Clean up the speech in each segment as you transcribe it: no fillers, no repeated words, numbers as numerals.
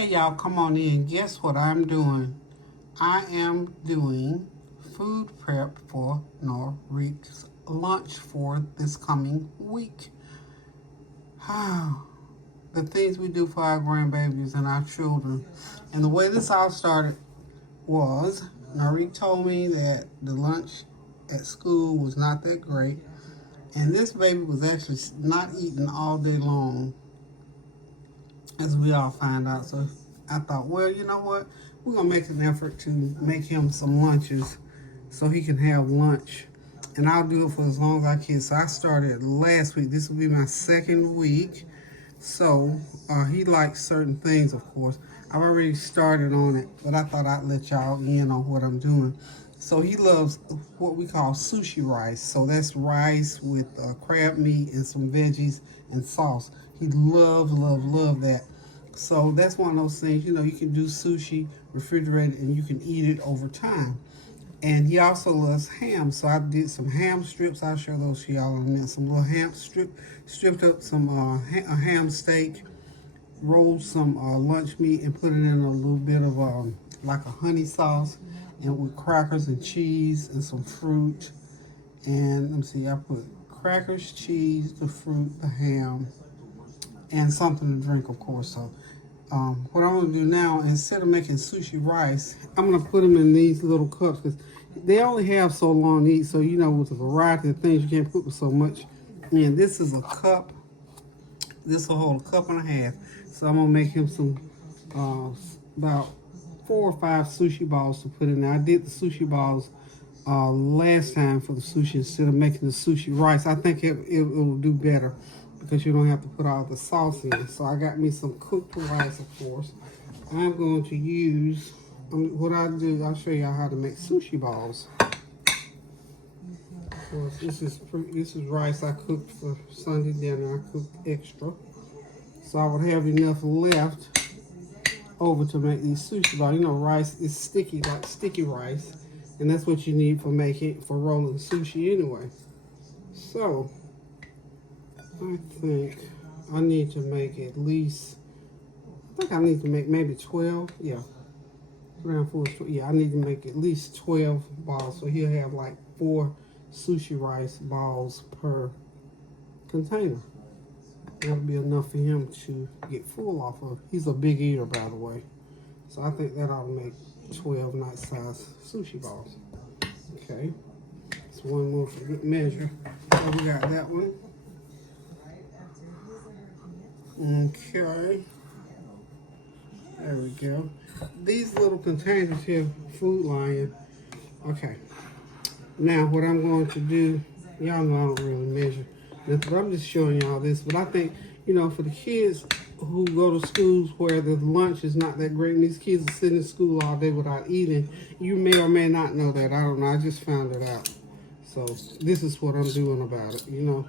Hey y'all, come on in. Guess what I'm doing? I am doing food prep for Norreks lunch for this coming week. The things we do for our grandbabies and our children. And the way this all started was Norreks told me that the lunch at school was not that great. And this baby was actually not eating all day long, as we all find out. So I thought, well, you know what? We're going to make an effort to make him some lunches so he can have lunch. And I'll do it for as long as I can. So I started last week. This will be my second week. So he likes certain things, of course. I've already started on it, but I thought I'd let y'all in on what I'm doing. So he loves what we call sushi rice. So that's rice with crab meat and some veggies and sauce. He loves that. So that's one of those things, you know, you can do sushi, refrigerated, and you can eat it over time. And he also loves ham. So I did some ham strips. I'll show those to y'all in a minute. Some little ham stripped up some a ham steak, rolled some lunch meat, and put it in a little bit of like a honey sauce, and with crackers and cheese and some fruit. And let me see, I put crackers, cheese, the fruit, the ham, and something to drink, of course. So what I'm going to do now, instead of making sushi rice, I'm going to put them in these little cups because they only have so long to eat. So, you know, with a variety of things, you can't put so much. And this is a cup. This will hold a cup and a half. So I'm going to make him some about 4 or 5 sushi balls to put in there. I did the sushi balls last time for the sushi instead of making the sushi rice. I think it will do better because you don't have to put all the sauce in. So I got me some cooked rice, of course. I'm going to use, what I do, I'll show y'all how to make sushi balls. Of course, this is rice I cooked for Sunday dinner. I cooked extra. So I would have enough left over to make these sushi balls. You know, rice is sticky, like sticky rice. And that's what you need for rolling sushi anyway. So, I think I need to make at least, I need to make maybe 12. Yeah. Around 4, yeah, I need to make at least 12 balls. So he'll have like 4 sushi rice balls per container. That'll be enough for him to get full off of. He's a big eater, by the way. So I think that ought to make 12 nice size sushi balls. Okay. So one more for good measure. So we got that one. Okay. There we go. These little containers here, Food Lion. Okay. Now what I'm going to do, y'all know I don't really measure nothing, but I'm just showing y'all this. But I think, you know, for the kids who go to schools where the lunch is not that great and these kids are sitting in school all day without eating, you may or may not know that. I don't know. I just found it out. So this is what I'm doing about it, you know.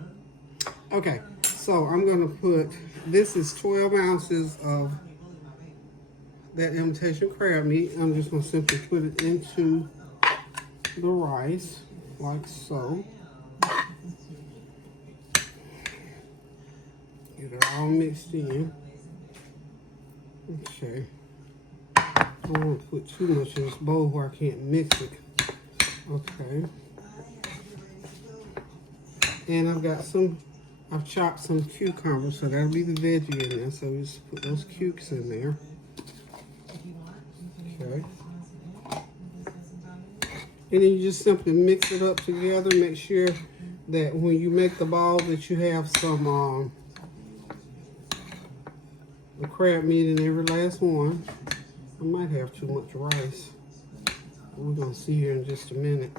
Okay, so I'm going to put, this is 12 ounces of that imitation crab meat. I'm just going to simply put it into the rice, like so. Get it all mixed in. Okay. I don't want to put too much in this bowl where I can't mix it. Okay. And I've chopped some cucumbers, so that'll be the veggie in there. So we just put those cukes in there. Okay. And then you just simply mix it up together. Make sure that when you make the ball that you have some the crab meat in every last one. I might have too much rice. We're gonna see here in just a minute.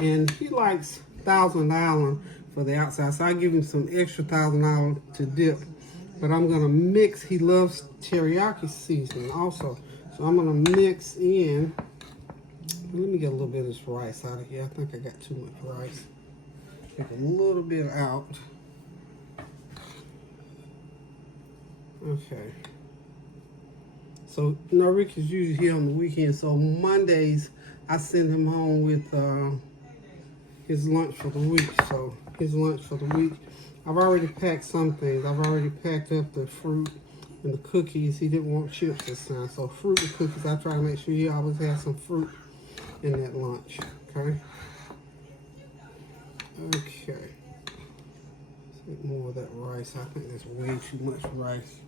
And he likes Thousand Island for the outside, so I give him some extra Thousand Island to dip. But I'm gonna mix. He loves teriyaki seasoning also, so I'm gonna mix in. Let me get a little bit of this rice out of here. I think I got too much rice. Take a little bit out. Okay. So Norreks is usually here on the weekend. So Mondays I send him home with his lunch for the week. So his lunch for the week, I've already packed some things. I've already packed up the fruit And the cookies, he didn't want chips this time. So fruit and cookies, I try to make sure he always has some fruit in that lunch, okay? Okay. Let's get more of that rice. I think there's way too much rice.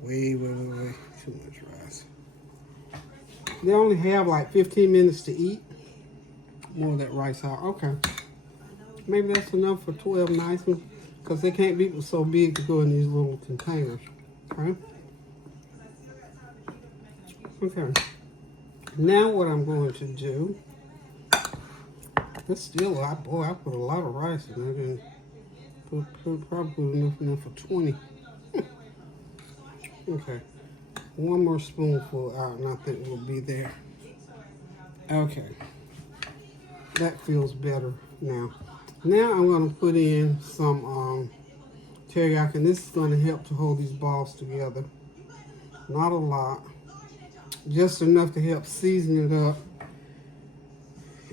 Way too much rice. They only have like 15 minutes to eat. More of that rice out. Okay. Maybe that's enough for 12 nice ones, because they can't be so big to go in these little containers. Okay. Okay. Now what I'm going to do, it's still a lot. Boy, I put a lot of rice in there. And put probably enough for 20. Okay. One more spoonful out and I think we'll be there. Okay. That feels better now. Now I'm going to put in some teriyaki, and this is going to help to hold these balls together. Not a lot. Just enough to help season it up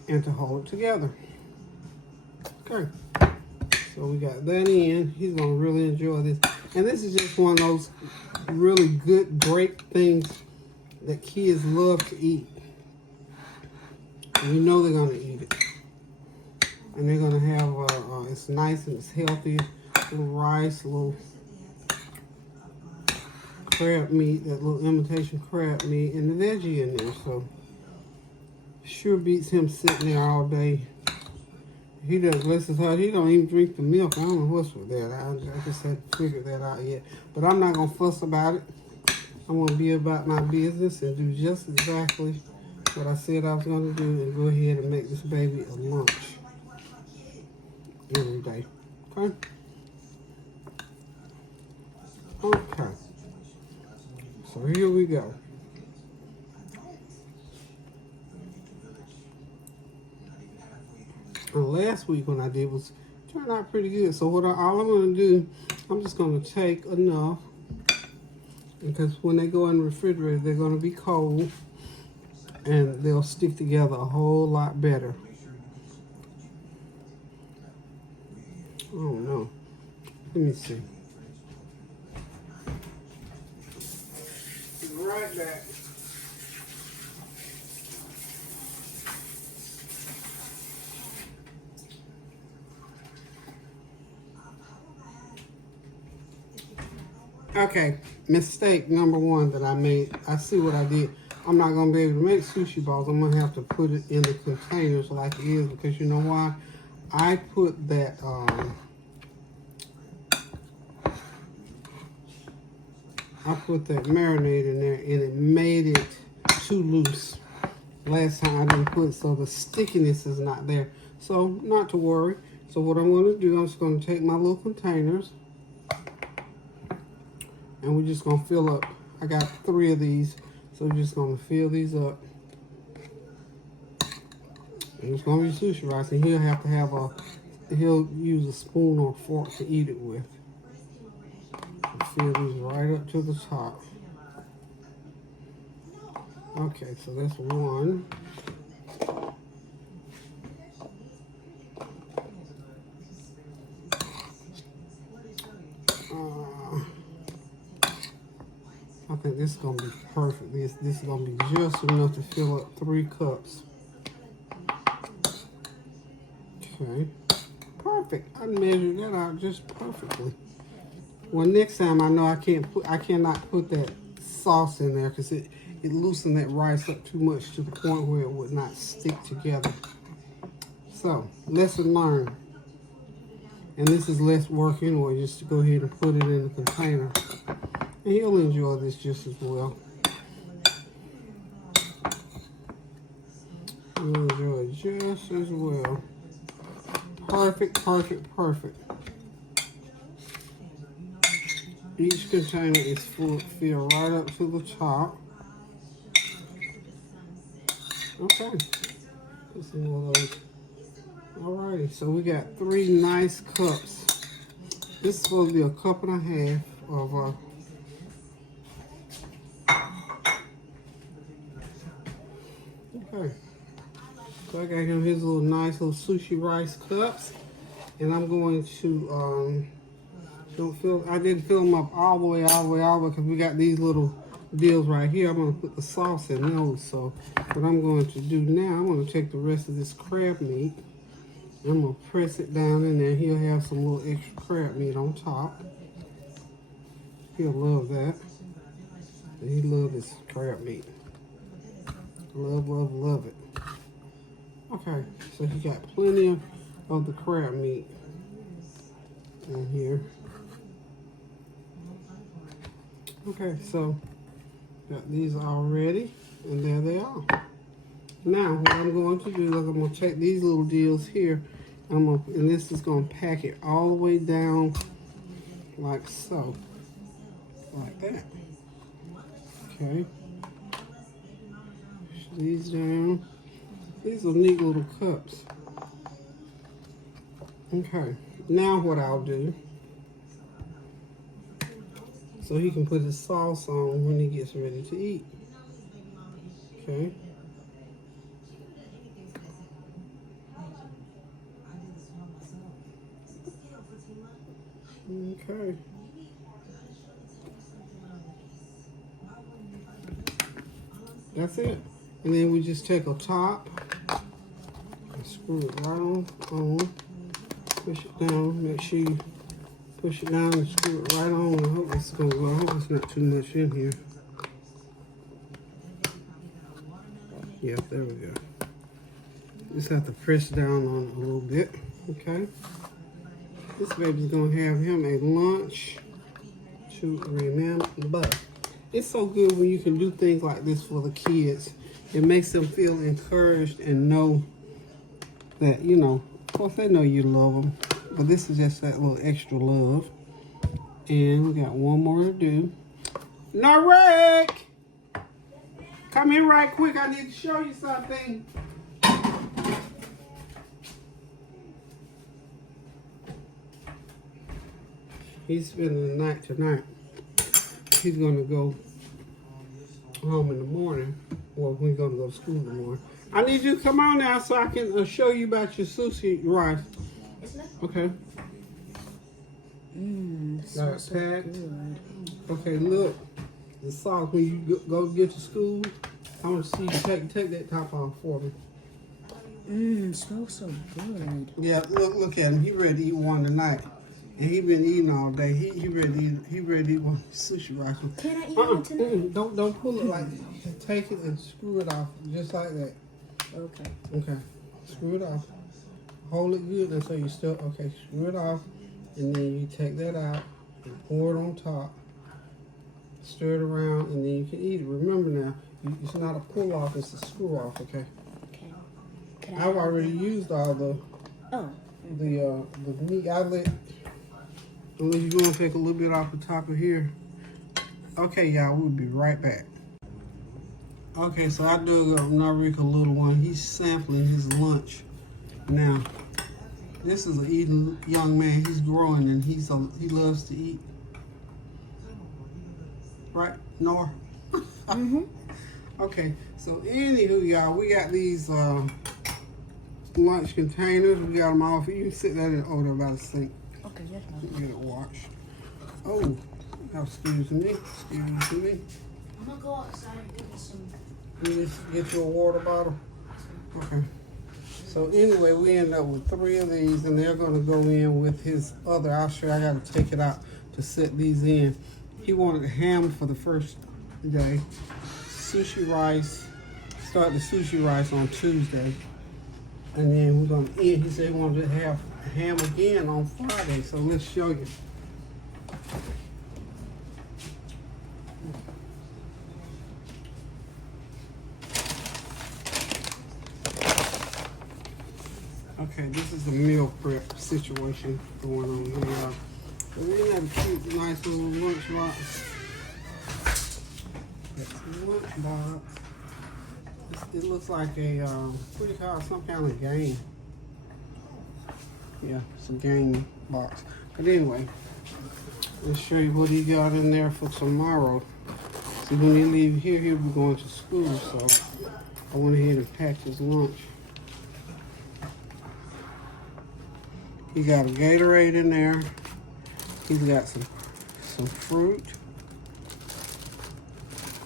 and to hold it together. Okay. So we got that in. He's going to really enjoy this. And this is just one of those really good, great things that kids love to eat. And you know they're going to eat it. And they're going to have, it's nice and it's healthy. Little rice, little crab meat, that little imitation crab meat, and the veggie in there. So, sure beats him sitting there all day. He does, bless his heart, he don't even drink the milk. I don't know what's with that. I just haven't figured that out yet. But I'm not going to fuss about it. I'm going to be about my business and do just exactly what I said I was going to do, and go ahead and make this baby a lunch every day. Okay? Okay. So here we go. And last week when I did was turned out pretty good. So all I'm going to do, I'm just going to take enough, because when they go in the refrigerator, they're going to be cold and they'll stick together a whole lot better. Oh no. Let me see. Be right back. Okay, mistake number one that I made. I see what I did. I'm not going to be able to make sushi balls. I'm going to have to put it in the containers like it is, because you know why? I put that, marinade in there, and it made it too loose. Last time I didn't put it, so the stickiness is not there. So, not to worry. So what I'm going to do, I'm just going to take my little containers, and we're just going to fill up. I got 3 of these, so we're just going to fill these up. And it's going to be sushi rice, and he'll have to have he'll use a spoon or fork to eat it with. Fill these right up to the top. Okay, so that's one. I think this is going to be perfect. This is going to be just enough to fill up 3 cups. Okay. Perfect. I measured that out just perfectly. Well, next time I know I cannot put that sauce in there, because it loosened that rice up too much to the point where it would not stick together. So, lesson learned. And this is less work anyway, just to go ahead and put it in the container. And he'll enjoy this just as well. He'll enjoy it just as well. Perfect, perfect, perfect. Each container is filled right up to the top. Okay. Put some more of those. Alrighty, so we got 3 nice cups. This is supposed to be a cup and a half of okay. So I got him his nice little sushi rice cups, and I'm going to I didn't fill them up all the way, because we got these little deals right here. I'm gonna put the sauce in those. So what I'm going to do now, I'm gonna take the rest of this crab meat. I'm gonna press it down in there. He'll have some little extra crab meat on top. He'll love that. And he loves his crab meat. Love, love, love it. Okay, so he got plenty of the crab meat in here. Okay, so got these all ready, and there they are. Now, what I'm going to do is I'm going to take these little deals here, and this is going to pack it all the way down like so. Like that. Okay. Push these down. These are neat little cups. Okay. Now what I'll do, so he can put his sauce on when he gets ready to eat. Okay. Okay. That's it. And then we just take a top and screw it right on. Push it down. Make sure you push it down and screw it right on. I hope it's going to go. I hope it's not too much in here. Yep, there we go. Just have to press down on it a little bit. Okay. This baby's going to have him a lunch to remember. It's so good when you can do things like this for the kids. It makes them feel encouraged and know that, you know, of course they know you love them, but this is just that little extra love. And we got one more to do. Norreks! Come here right quick, I need to show you something. He's spending the night tonight. He's gonna go home in the morning, or we're gonna go to school in the morning. I need you to come on now so I can show you about your sushi rice. Okay. Got it packed. Good. Okay, look. The sauce, when you go get to school, I want to see you take that top off for me. Smells so good. Yeah, look at him. He ready to eat one tonight. And he been eating all day. He ready to eat one sushi rice. Can I eat one tonight? Don't pull it like that. Take it and screw it off just like that. Okay. Okay. Screw it off. Hold it good until you still okay, screw it off, and then you take that out and pour it on top. Stir it around, and then you can eat it. Remember now, it's not a pull off, it's a screw off, okay? Okay. I've already used all the meat. Unless you want to take a little bit off the top of here. Okay, y'all, we'll be right back. Okay, so I dug up Norreks a little one. He's sampling his lunch. Now, this is an eating young man. He's growing and he loves to eat. Right, Nor? Okay, so anywho, y'all, we got these lunch containers. We got them all for you. You can sit there over there by the sink. Okay, yes, ma'am. Get it washed. Oh, excuse me. I'm gonna go outside and get some. You get you a water bottle. Okay. So anyway, we end up with 3 of these, and they're going to go in with his other. I'll show you. I got to take it out to set these in. He wanted ham for the first day. Sushi rice. Start the sushi rice on Tuesday. And then we're going to end. He said he wanted to have ham again on Friday. So let's show you. Okay, this is a meal prep situation going on here. So we have a cute, nice little lunchbox. That's a lunchbox. It looks like a, what do you call it? Some kind of game. Yeah, it's a game box. But anyway, let's show you what he got in there for tomorrow. See, when he leave here, he'll be going to school, so I went ahead and packed his lunch. He got a Gatorade in there. He's got some fruit,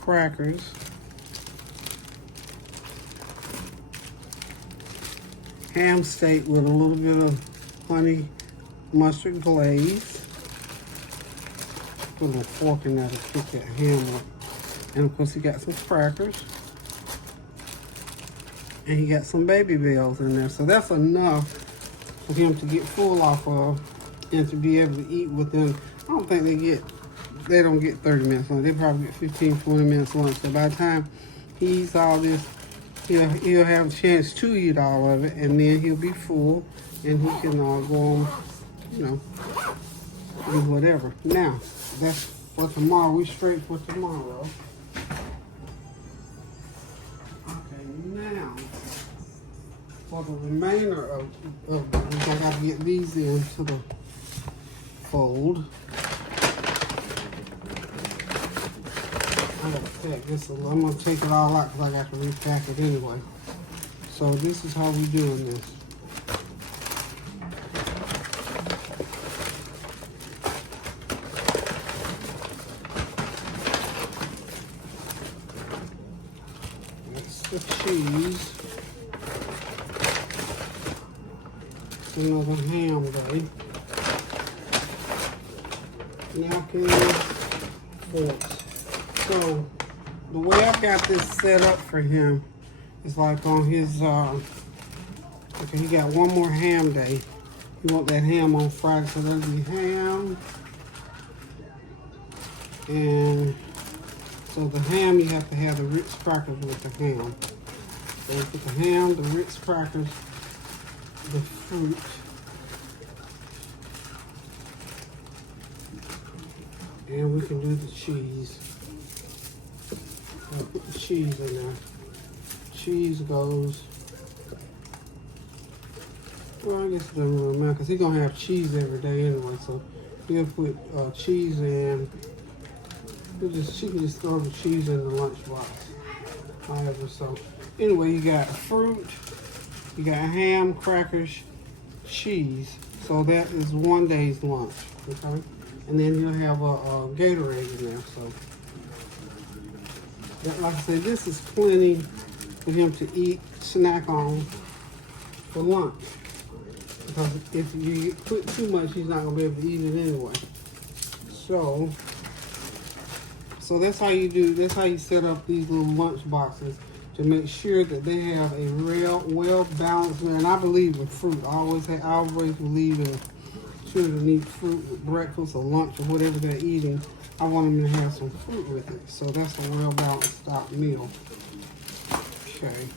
crackers, ham steak with a little bit of honey mustard glaze. Put a little fork in there to pick that ham up. And of course he got some crackers. And he got some baby bells in there. So that's enough for him to get full off of and to be able to eat within, I don't think they don't get 30 minutes lunch. They probably get 15, 20 minutes lunch. So by the time he eats all this, he'll have a chance to eat all of it, and then he'll be full, and he can go on, you know, do whatever. Now, that's for tomorrow. We straight for tomorrow. Okay, now, for the remainder of the week, I got to get these into the fold. I'm gonna pack this a little. I'm gonna take it all out because I got to repack it anyway. So this is how we doing this. That's the cheese. Another ham day. Napkins, forks. So the way I got this set up for him is like on his, okay, he got one more ham day. You want that ham on Friday, so that'll be ham. And so the ham, you have to have the Ritz Crackers with the ham. So you put the ham, the Ritz Crackers, the fruit, and we can do the cheese. I'll put the cheese in there. Cheese goes, well, I guess it doesn't really matter because he's going to have cheese every day anyway, so he'll put cheese in. She can just throw the cheese in the lunchbox. However, so anyway, you got fruit, you got ham, crackers, cheese. So that is one day's lunch, okay? And then you'll have a Gatorade in there, so. Like I said, this is plenty for him to eat, snack on for lunch. Because if you put too much, he's not going to be able to eat it anyway. So that's how you do, that's how you set up these little lunch boxes to make sure that they have a real well-balanced meal. And I believe in fruit. I always believe in children need fruit with breakfast or lunch or whatever they're eating. I want them to have some fruit with it. So that's a well-balanced stock meal. Okay.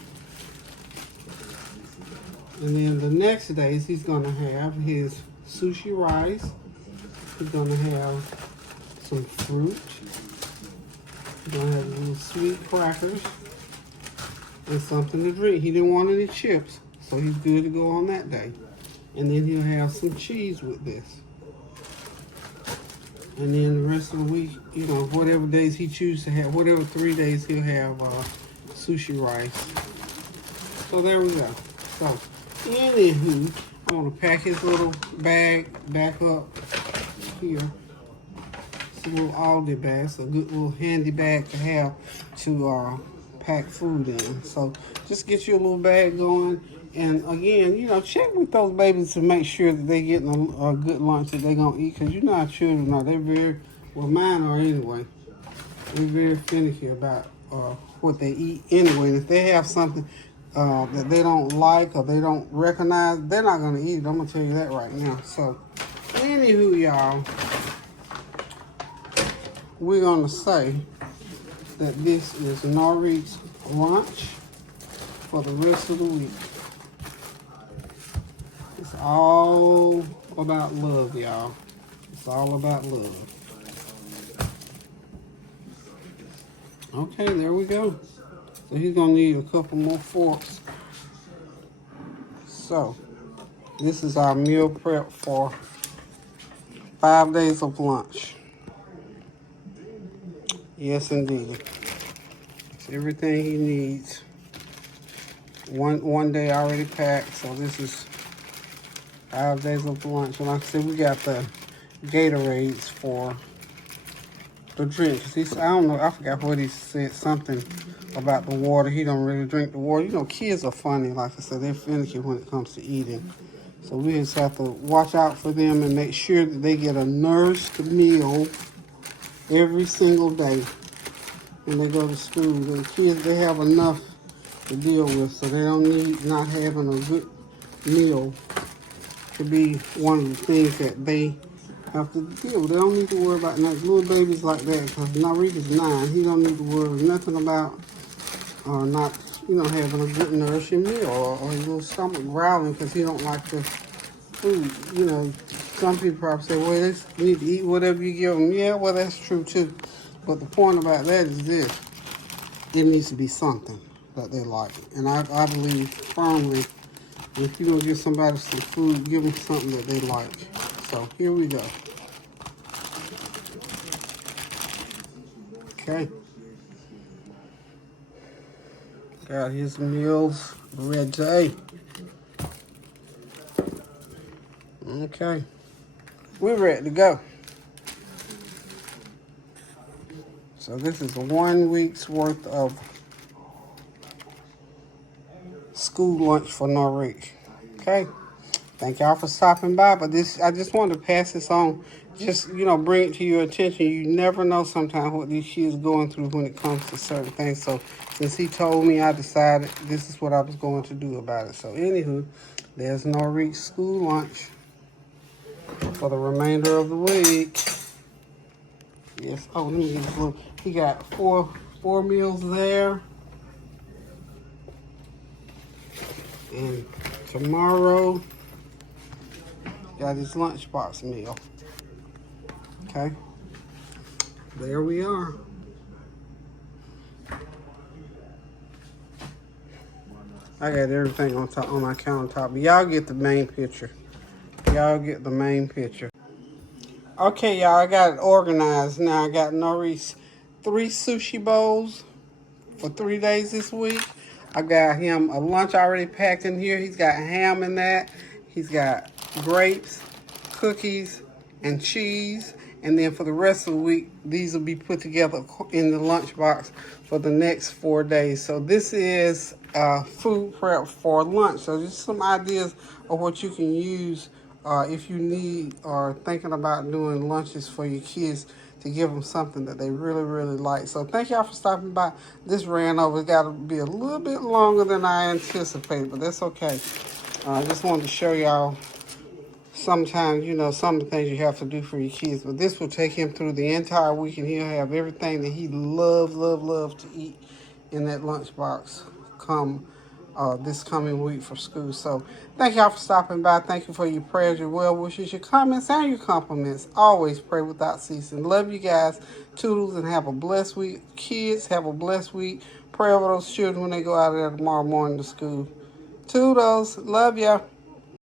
And then the next days, he's going to have his sushi rice. He's going to have some fruit. He's going to have little sweet crackers and something to drink. He didn't want any chips, so he's good to go on that day. And then he'll have some cheese with this. And then the rest of the week, you know, whatever days he chooses to have, whatever 3 days he'll have sushi rice. So there we go. So, anywho, I'm going to pack his little bag back up here. It's a little Aldi bag. It's a good little handy bag to have to pack food in. So, just get you a little bag going. And again, you know, check with those babies to make sure that they're getting a good lunch that they're going to eat. Because you know how children are. They're very, well, mine are anyway. They're very finicky about what they eat anyway. And if they have something that they don't like or they don't recognize, they're not going to eat it. I'm going to tell you that right now. So, anywho, y'all, we're going to say that this is Norreks lunch for the rest of the week. It's all about love, y'all. It's all about love. Okay, there we go. So he's gonna need a couple more forks. So, this is our meal prep for 5 days of lunch. Yes, indeed. It's everything he needs. One day already packed, so this is 5 days of lunch. And like I said, we got the Gatorades for the drink. 'Cause I don't know, I forgot what he said, something about the water. He don't really drink the water. You know, kids are funny. Like I said, they're finicky when it comes to eating. So we just have to watch out for them and make sure that they get a nourished meal every single day when they go to school. The kids, they have enough to deal with, so they don't need not having a good meal to be one of the things that they have to deal with. They don't need to worry about nothing. Little babies like that, because Norreks is 9. He don't need to worry nothing about not, having a good nourishing meal, or his little stomach growling because he don't like the food. Some people probably say, well, they need to eat whatever you give them. Yeah, well, that's true too. But the point about that is this: it needs to be something that they like. And I believe firmly, if you're going to give somebody some food, give them something that they like. So here we go. Okay. Got his meals ready. Okay. We're ready to go. So this is 1 week's worth of school lunch for Norreks. Okay. Thank y'all for stopping by. But I just wanted to pass this on. Just, bring it to your attention. You never know sometimes what these kids are going through when it comes to certain things. So since he told me, I decided this is what I was going to do about it. So anywho, there's Norreks school lunch for the remainder of the week. Yes. Oh, let me get this little. He got four meals there. And tomorrow, got his lunchbox meal. Okay. There we are. I got everything on my countertop. But y'all get the main picture. Okay, y'all, I got it organized now. I got Norreks 3 sushi bowls for 3 days this week. I got him a lunch already packed in here. He's got ham in that. He's got grapes, cookies, and cheese. And then for the rest of the week, these will be put together in the lunchbox for the next 4 days. So this is food prep for lunch. So just some ideas of what you can use if you need or thinking about doing lunches for your kids to give them something that they really, really like. So thank y'all for stopping by. This ran over. It's got to be a little bit longer than I anticipated, but that's okay. I just wanted to show y'all sometimes, some of the things you have to do for your kids. But this will take him through the entire week, and he'll have everything that he loves to eat in that lunchbox come this coming week for school. So thank y'all for stopping by. Thank you for your prayers, your well wishes, your comments, and your compliments. Always pray without ceasing. Love you guys. Toodles, and have a blessed week. Kids, have a blessed week. Pray over those children when they go out there tomorrow morning to school. Toodles. Love ya.